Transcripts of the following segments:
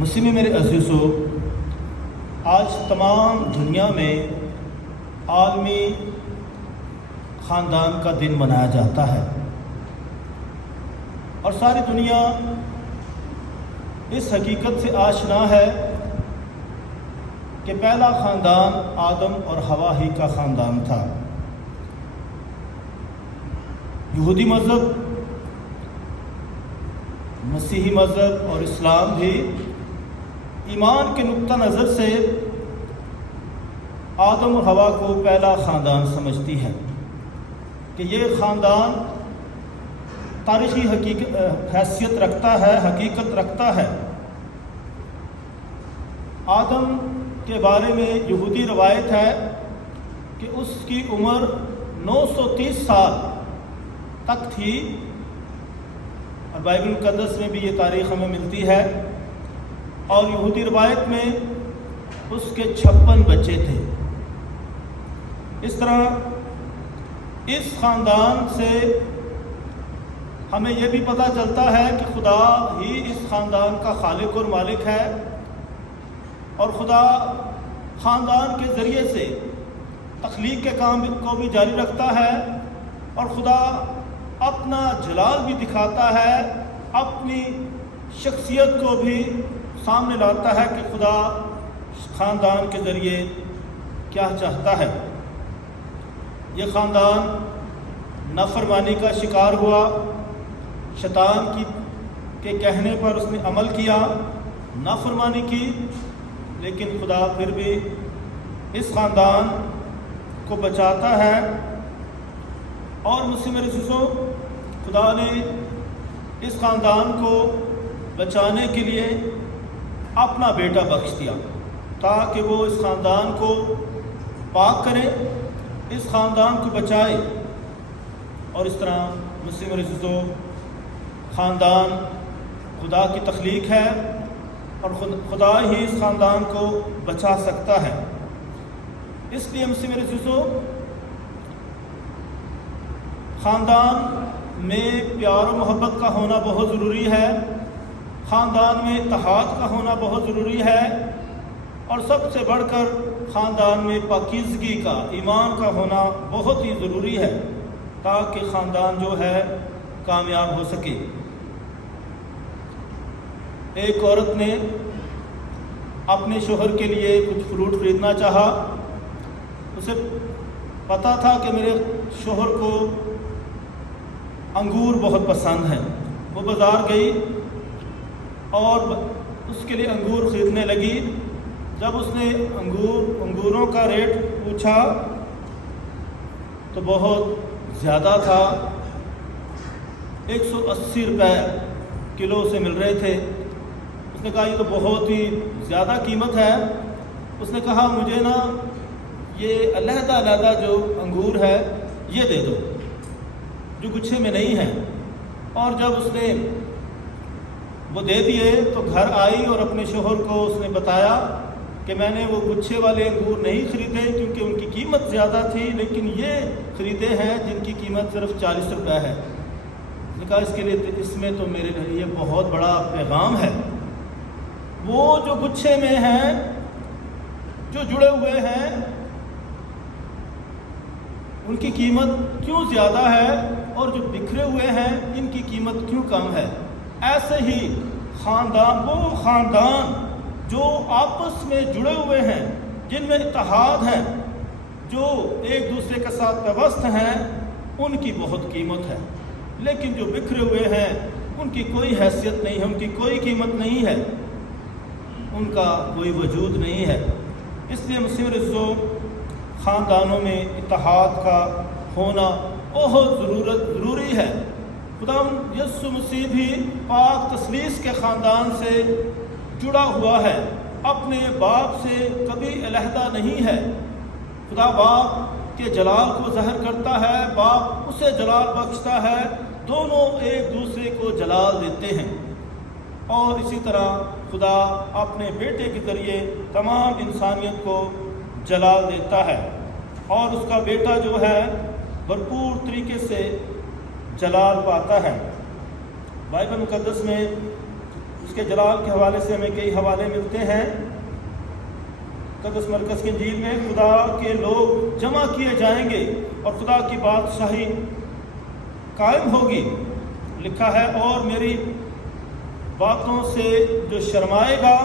مسلم میرے عزیزو، آج تمام دنیا میں عالمی خاندان کا دن منایا جاتا ہے اور ساری دنیا اس حقیقت سے آشنا ہے کہ پہلا خاندان آدم اور حوا ہی کا خاندان تھا۔ یہودی مذہب، مسیحی مذہب اور اسلام بھی ایمان کے نقطہ نظر سے آدم اور حوا کو پہلا خاندان سمجھتی ہے کہ یہ خاندان تاریخی حیثیت رکھتا ہے، حقیقت رکھتا ہے۔ آدم کے بارے میں یہودی روایت ہے کہ اس کی عمر 930 سال تک تھی، اور بائبل مقدس میں بھی یہ تاریخ ہمیں ملتی ہے، اور یہودی روایت میں اس کے 56 بچے تھے۔ اس طرح اس خاندان سے ہمیں یہ بھی پتہ چلتا ہے کہ خدا ہی اس خاندان کا خالق اور مالک ہے، اور خدا خاندان کے ذریعے سے تخلیق کے کام کو بھی جاری رکھتا ہے، اور خدا اپنا جلال بھی دکھاتا ہے، اپنی شخصیت کو بھی سامنے لاتا ہے کہ خدا خاندان کے ذریعے کیا چاہتا ہے۔ یہ خاندان نافرمانی کا شکار ہوا، شیطان کے کہنے پر اس نے عمل کیا، نافرمانی کی، لیکن خدا پھر بھی اس خاندان کو بچاتا ہے، اور مجھ سے میرے عزیزو، خدا نے اس خاندان کو بچانے کے لیے اپنا بیٹا بخش دیا تاکہ وہ اس خاندان کو پاک کرے، اس خاندان کو بچائے۔ اور اس طرح مسلم عزیزو، خاندان خدا کی تخلیق ہے، اور خدا ہی اس خاندان کو بچا سکتا ہے۔ اس لیے مسلم عزیزو، خاندان میں پیار و محبت کا ہونا بہت ضروری ہے، خاندان میں اتحاد کا ہونا بہت ضروری ہے، اور سب سے بڑھ کر خاندان میں پاکیزگی کا، ایمان کا ہونا بہت ہی ضروری ہے تاکہ خاندان جو ہے کامیاب ہو سکے۔ ایک عورت نے اپنے شوہر کے لیے کچھ فروٹ خریدنا چاہا۔ اسے پتہ تھا کہ میرے شوہر کو انگور بہت پسند ہیں۔ وہ بازار گئی اور اس کے لیے انگور خریدنے لگی۔ جب اس نے انگوروں کا ریٹ پوچھا تو بہت زیادہ تھا، 180 روپے کلو سے مل رہے تھے۔ اس نے کہا یہ تو بہت ہی زیادہ قیمت ہے۔ اس نے کہا مجھے نا یہ علیحدہ علیحدہ جو انگور ہے یہ دے دو جو گچھے میں نہیں ہیں۔ اور جب اس نے وہ دے دیے تو گھر آئی اور اپنے شوہر کو اس نے بتایا کہ میں نے وہ گچھے والے انگور نہیں خریدے کیونکہ ان کی قیمت زیادہ تھی، لیکن یہ خریدے ہیں جن کی قیمت صرف 40 روپے ہے۔ اس نے کہا اس کے لیے اس میں تو میرے لیے بہت بڑا پیغام ہے۔ وہ جو گچھے میں ہیں، جو جڑے ہوئے ہیں، ان کی قیمت کیوں زیادہ ہے، اور جو بکھرے ہوئے ہیں ان کی قیمت کیوں کم ہے؟ ایسے ہی وہ خاندان جو آپس میں جڑے ہوئے ہیں، جن میں اتحاد ہے، جو ایک دوسرے کے ساتھ پیوست ہیں، ان کی بہت قیمت ہے۔ لیکن جو بکھرے ہوئے ہیں ان کی کوئی حیثیت نہیں ہے، ان کی کوئی قیمت نہیں ہے، ان کا کوئی وجود نہیں ہے۔ اس لیے مسلم عزیزو، خاندانوں میں اتحاد کا ہونا بہت ضروری ہے۔ خدا یسوع مسیح بھی پاک تثلیث کے خاندان سے جڑا ہوا ہے، اپنے باپ سے کبھی علیحدہ نہیں ہے۔ خدا باپ کے جلال کو ظاہر کرتا ہے، باپ اسے جلال بخشتا ہے، دونوں ایک دوسرے کو جلال دیتے ہیں۔ اور اسی طرح خدا اپنے بیٹے کے ذریعے تمام انسانیت کو جلال دیتا ہے، اور اس کا بیٹا جو ہے بھرپور طریقے سے جلال پاتا ہے۔ بائبل مقدس میں اس کے جلال کے حوالے سے ہمیں کئی حوالے ملتے ہیں۔ مقدس مرکز کی انجیل میں خدا کے لوگ جمع کیے جائیں گے اور خدا کی بادشاہی قائم ہوگی۔ لکھا ہے اور میری باتوں سے جو شرمائے گا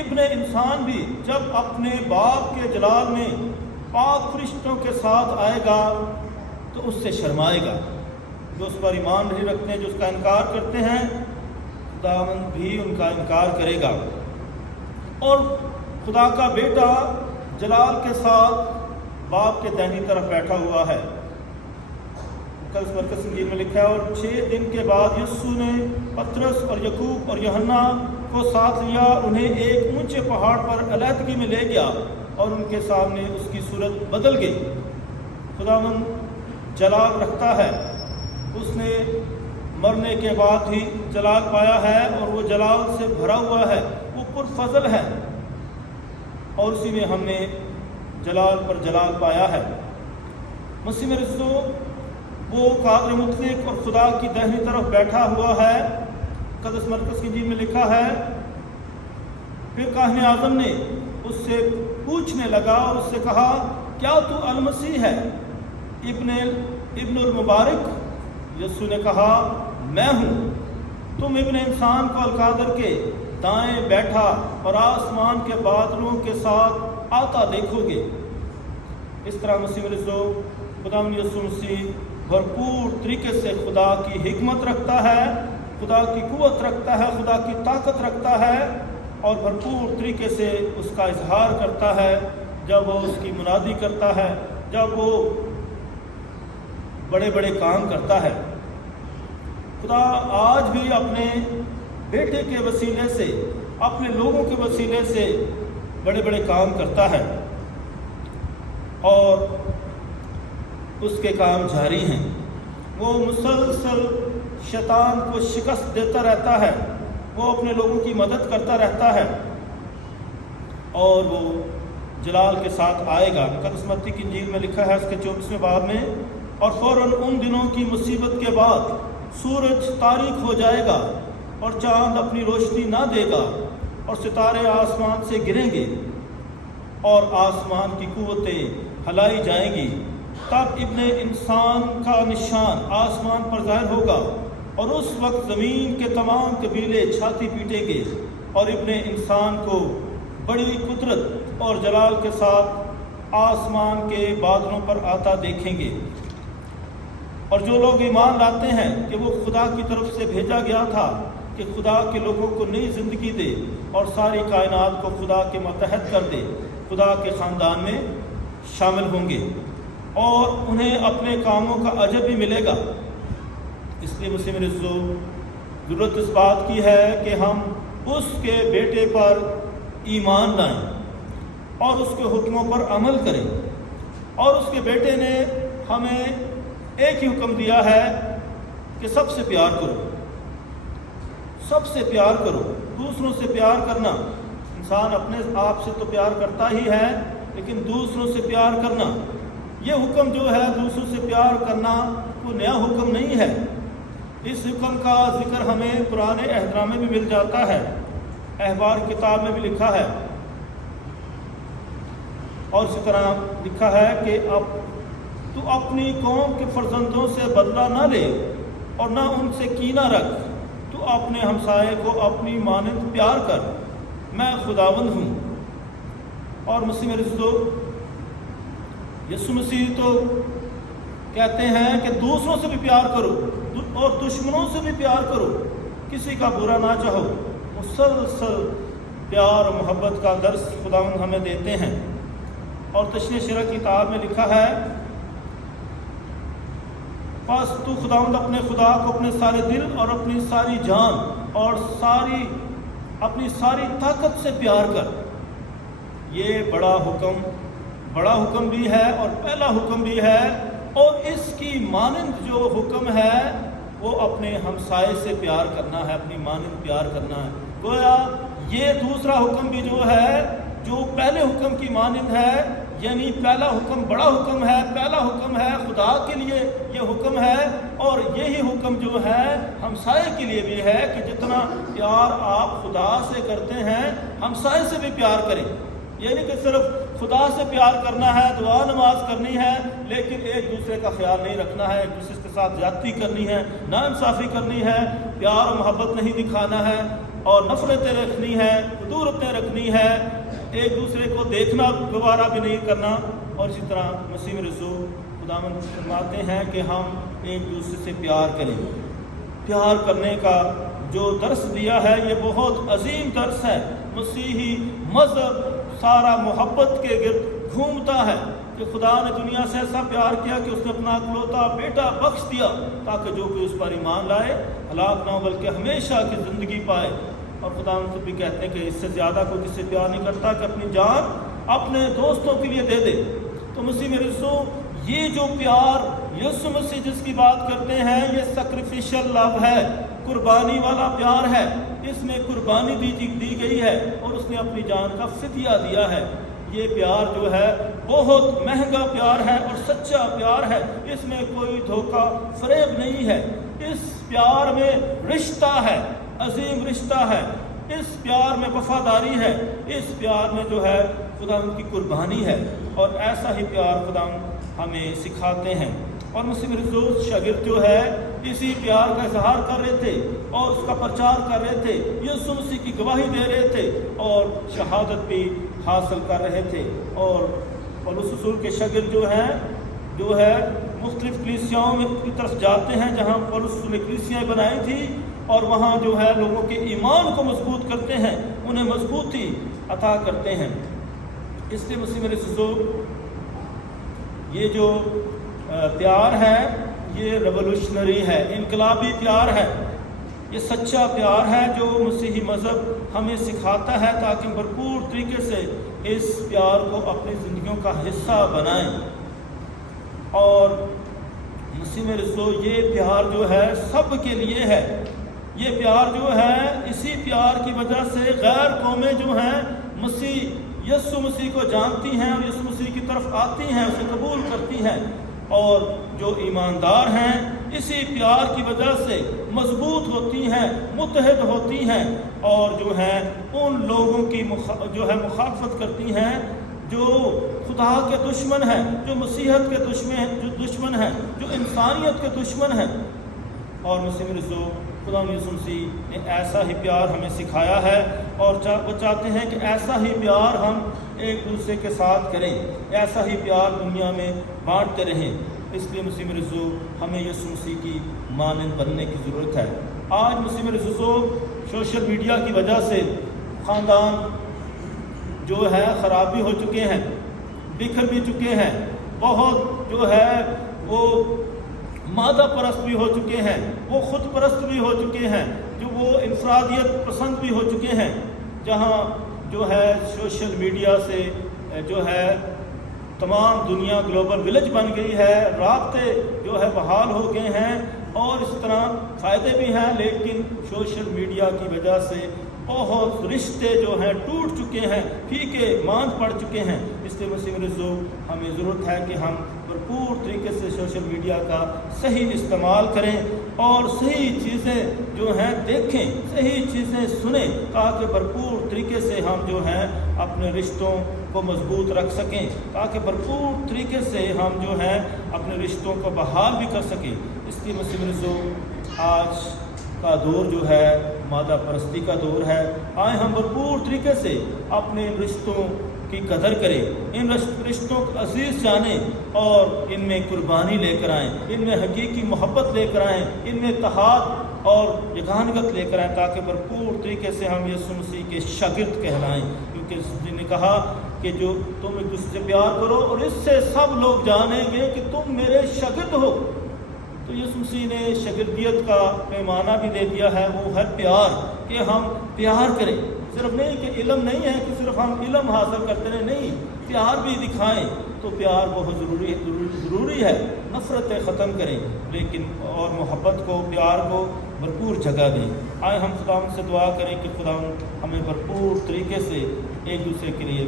ابن انسان بھی جب اپنے باپ کے جلال میں پاک فرشتوں کے ساتھ آئے گا تو اس سے شرمائے گا۔ جو اس پر ایمان نہیں رکھتے ہیں، جو اس کا انکار کرتے ہیں، خداوند بھی ان کا انکار کرے گا۔ اور خدا کا بیٹا جلال کے ساتھ باپ کے دائنی طرف بیٹھا ہوا ہے۔ مقدس مرکز انجیل میں لکھا ہے اور 6 دن کے بعد یسوع نے پترس اور یعقوب اور یوحنا کو ساتھ لیا، انہیں ایک اونچے پہاڑ پر علیحدگی میں لے گیا اور ان کے سامنے اس کی صورت بدل گئی۔ خداوند جلال رکھتا ہے، اس نے مرنے کے بعد ہی جلال پایا ہے اور وہ جلال سے بھرا ہوا ہے، وہ پرفضل ہے اور اسی میں ہم نے جلال پر جلال پایا ہے۔ مسیح میں رسول وہ قادر مطلق اور خدا کی داہنی طرف بیٹھا ہوا ہے۔ مقدس مرکز کی انجیل میں لکھا ہے پھر کاہن اعظم نے اس سے پوچھنے لگا اور اس سے کہا کیا تو المسیح ہے ابن المبارک؟ یسوع نے کہا میں ہوں، تم ابن انسان کو القادر کے دائیں بیٹھا اور آسمان کے بادلوں کے ساتھ آتا دیکھو گے۔ اس طرح مسیح رسول خداوند یسوع مسیح بھرپور طریقے سے خدا کی حکمت رکھتا ہے، خدا کی قوت رکھتا ہے، خدا کی طاقت رکھتا ہے اور بھرپور طریقے سے اس کا اظہار کرتا ہے جب وہ اس کی منادی کرتا ہے، جب وہ بڑے بڑے کام کرتا ہے۔ خدا آج بھی اپنے بیٹے کے وسیلے سے، اپنے لوگوں کے وسیلے سے بڑے بڑے کام کرتا ہے اور اس کے کام جاری ہیں۔ وہ مسلسل شیطان کو شکست دیتا رہتا ہے، وہ اپنے لوگوں کی مدد کرتا رہتا ہے اور وہ جلال کے ساتھ آئے گا۔ مقدس متی کی انجیل میں لکھا ہے اس کے 24ویں باب میں اور فوراً ان دنوں کی مصیبت کے بعد سورج تاریک ہو جائے گا اور چاند اپنی روشنی نہ دے گا اور ستارے آسمان سے گریں گے اور آسمان کی قوتیں ہلائی جائیں گی۔ تب ابن انسان کا نشان آسمان پر ظاہر ہوگا اور اس وقت زمین کے تمام قبیلے چھاتی پیٹیں گے اور ابن انسان کو بڑی قدرت اور جلال کے ساتھ آسمان کے بادلوں پر آتا دیکھیں گے۔ اور جو لوگ ایمان لاتے ہیں کہ وہ خدا کی طرف سے بھیجا گیا تھا کہ خدا کے لوگوں کو نئی زندگی دے اور ساری کائنات کو خدا کے متحد کر دے، خدا کے خاندان میں شامل ہوں گے اور انہیں اپنے کاموں کا اجر بھی ملے گا۔ اس لیے مسیح میں ضرورت اس بات کی ہے کہ ہم اس کے بیٹے پر ایمان لائیں اور اس کے حکموں پر عمل کریں۔ اور اس کے بیٹے نے ہمیں ایک ہی حکم دیا ہے کہ سب سے پیار کرو، سب سے پیار کرو، دوسروں سے پیار کرنا۔ انسان اپنے آپ سے تو پیار کرتا ہی ہے، لیکن دوسروں سے پیار کرنا، یہ حکم جو ہے دوسروں سے پیار کرنا، وہ نیا حکم نہیں ہے۔ اس حکم کا ذکر ہمیں پرانے عہد نامے میں مل جاتا ہے، احبار کتاب میں بھی لکھا ہے اور اسی طرح لکھا ہے کہ اب تو اپنی قوم کے فرزندوں سے بدلہ نہ لے اور نہ ان سے کینہ رکھ، تو اپنے ہمسائے کو اپنی مانند پیار کر، میں خداوند ہوں۔ اور مسیح یسوع مسیح تو کہتے ہیں کہ دوسروں سے بھی پیار کرو اور دشمنوں سے بھی پیار کرو، کسی کا برا نہ چاہو۔ مسلسل پیار و محبت کا درس خداوند ہمیں دیتے ہیں۔ اور تشریح شرح کی کتاب میں لکھا ہے پس تو خداوند اپنے خدا کو اپنے سارے دل اور اپنی ساری جان اور اپنی ساری طاقت سے پیار کر۔ یہ بڑا حکم بھی ہے اور پہلا حکم بھی ہے، اور اس کی مانند جو حکم ہے وہ اپنے ہمسائے سے پیار کرنا ہے، اپنی مانند پیار کرنا ہے۔ گویا یہ دوسرا حکم بھی جو ہے، جو پہلے حکم کی مانند ہے، یعنی پہلا حکم بڑا حکم ہے، پہلا حکم ہے خدا کے لیے یہ حکم ہے، اور یہی حکم جو ہے ہمسائے کے لیے بھی ہے کہ جتنا پیار آپ خدا سے کرتے ہیں ہمسائے سے بھی پیار کریں۔ یعنی کہ صرف خدا سے پیار کرنا ہے، دعا نماز کرنی ہے، لیکن ایک دوسرے کا خیال نہیں رکھنا ہے، ایک دوسرے کے ساتھ زیادتی کرنی ہے، ناانصافی کرنی ہے، پیار و محبت نہیں دکھانا ہے، اور نفرتیں رکھنی ہے، قدورتیں رکھنی ہے، ایک دوسرے کو دیکھنا گوارا بھی نہیں کرنا۔ اور اسی طرح مسیح رسول خداوند فرماتے ہیں کہ ہم ایک دوسرے سے پیار کریں۔ پیار کرنے کا جو درس دیا ہے یہ بہت عظیم درس ہے۔ مسیحی مذہب سارا محبت کے گرد گھومتا ہے کہ خدا نے دنیا سے ایسا پیار کیا کہ اس نے اپنا اکلوتا بیٹا بخش دیا تاکہ جو کوئی اس پر ایمان لائے ہلاک نہ ہو بلکہ ہمیشہ کی زندگی پائے۔ اور خدا ان بھی کہتے ہیں کہ اس سے زیادہ کوئی کس سے پیار نہیں کرتا کہ اپنی جان اپنے دوستوں کے لیے دے دے۔ تو مسیح میرے دوستو، یہ جو پیار یسوع مسیح جس کی بات کرتے ہیں یہ سیکریفیشل لو ہے، قربانی والا پیار ہے۔ اس میں قربانی دی گئی ہے اور اس نے اپنی جان کا فدیہ دیا ہے۔ یہ پیار جو ہے بہت مہنگا پیار ہے اور سچا پیار ہے، اس میں کوئی دھوکہ فریب نہیں ہے۔ اس پیار میں رشتہ ہے، عظیم رشتہ ہے، اس پیار میں وفاداری ہے، اس پیار میں جو ہے خدا ان کی قربانی ہے، اور ایسا ہی پیار خدا ہمیں سکھاتے ہیں۔ اور مسیح رسول شاگرد جو ہے اسی پیار کا اظہار کر رہے تھے اور اس کا پرچار کر رہے تھے، یسوع مسیح کی گواہی دے رہے تھے اور شہادت بھی حاصل کر رہے تھے۔ اور پولس رسول کے شاگرد جو ہے مختلف کلیسیاؤں کی طرف جاتے ہیں جہاں پولس رسول نے کلیسیاں بنائی تھی، اور وہاں جو ہے لوگوں کے ایمان کو مضبوط کرتے ہیں، انہیں مضبوطی عطا کرتے ہیں۔ اس لیے مسیح میرے رسول یہ جو پیار ہے یہ ریولوشنری ہے، انقلابی پیار ہے، یہ سچا پیار ہے جو مسیحی مذہب ہمیں سکھاتا ہے تاکہ بھرپور طریقے سے اس پیار کو اپنی زندگیوں کا حصہ بنائیں۔ اور مسیح میں رسول یہ پیار جو ہے سب کے لیے ہے۔ یہ پیار جو ہے اسی پیار کی وجہ سے غیر قومیں جو ہیں یسوع مسیح کو جانتی ہیں اور یسوع مسیح کی طرف آتی ہیں، اسے قبول کرتی ہیں، اور جو ایماندار ہیں اسی پیار کی وجہ سے مضبوط ہوتی ہیں، متحد ہوتی ہیں، اور جو ہے ان لوگوں کی جو ہے مخالفت کرتی ہیں جو خدا کے دشمن ہیں، جو مسیحت کے دشمن ہیں، جو انسانیت کے دشمن ہیں۔ اور مسیح رسول خدا یسوع مسیح نے ایسا ہی پیار ہمیں سکھایا ہے، اور وہ چاہتے ہیں کہ ایسا ہی پیار ہم ایک دوسرے کے ساتھ کریں، ایسا ہی پیار دنیا میں بانٹتے رہیں۔ اس لیے مسیح رسول ہمیں یسوع مسیح کی مانند بننے کی ضرورت ہے۔ آج مسیح رسول سوشل میڈیا کی وجہ سے خاندان جو ہے خراب بھی ہو چکے ہیں، بکھر بھی چکے ہیں، بہت جو ہے وہ مادہ پرست بھی ہو چکے ہیں، وہ خود پرست بھی ہو چکے ہیں، جو وہ انفرادیت پسند بھی ہو چکے ہیں، جہاں جو ہے سوشل میڈیا سے جو ہے تمام دنیا گلوبل ولیج بن گئی ہے، رابطے جو ہے بحال ہو گئے ہیں، اور اس طرح فائدے بھی ہیں، لیکن سوشل میڈیا کی وجہ سے بہت رشتے جو ہیں ٹوٹ چکے ہیں، پھیکے ماند پڑ چکے ہیں۔ اس لیے مسیح رسول ہمیں ضرورت ہے کہ ہم بھرپور طریقے سے سوشل میڈیا کا صحیح استعمال کریں اور صحیح چیزیں جو ہیں دیکھیں، صحیح چیزیں سنیں، تاکہ بھرپور طریقے سے ہم جو ہیں اپنے رشتوں کو مضبوط رکھ سکیں، تاکہ بھرپور طریقے سے ہم جو ہیں اپنے رشتوں کو بحال بھی کر سکیں۔ اس لیے مسیح رسول آج کا دور جو ہے مادہ پرستی کا دور ہے، آئے ہم بھرپور طریقے سے اپنے رشتوں کی قدر کریں، ان رشتوں کو عزیز جانیں اور ان میں قربانی لے کر آئیں، ان میں حقیقی محبت لے کر آئیں، ان میں اتحاد اور یگانگت لے کر آئیں، تاکہ بھرپور طریقے سے ہم یسوع مسیح کے شاگرد کہلائیں، کیونکہ اس نے کہا کہ جو تم ایک دوسرے سے پیار کرو اور اس سے سب لوگ جانیں گے کہ تم میرے شاگرد ہو۔ تو یسوع مسیح نے شاگردیت کا پیمانہ بھی دے دیا ہے، وہ ہے پیار، کہ ہم پیار کریں، صرف نہیں کہ علم نہیں ہے کہ صرف ہم علم حاصل کرتے رہیں، نہیں، پیار بھی دکھائیں۔ تو پیار بہت ضروری ہے، نفرتیں ختم کریں لیکن اور محبت کو، پیار کو بھرپور جگہ دیں۔ آئے ہم خدا سے دعا کریں کہ خدا ہمیں بھرپور طریقے سے ایک دوسرے کے لیے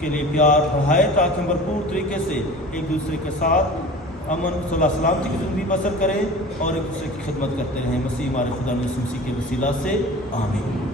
کے لیے پیار بڑھائے تاکہ ہم بھرپور طریقے سے ایک دوسرے کے ساتھ امن صلاح سلامتی کی زندگی بسر کریں اور ایک دوسرے کی خدمت کرتے رہیں. مسیح ہمارے خدا یسوع مسیح کے وسیلہ سے آمین.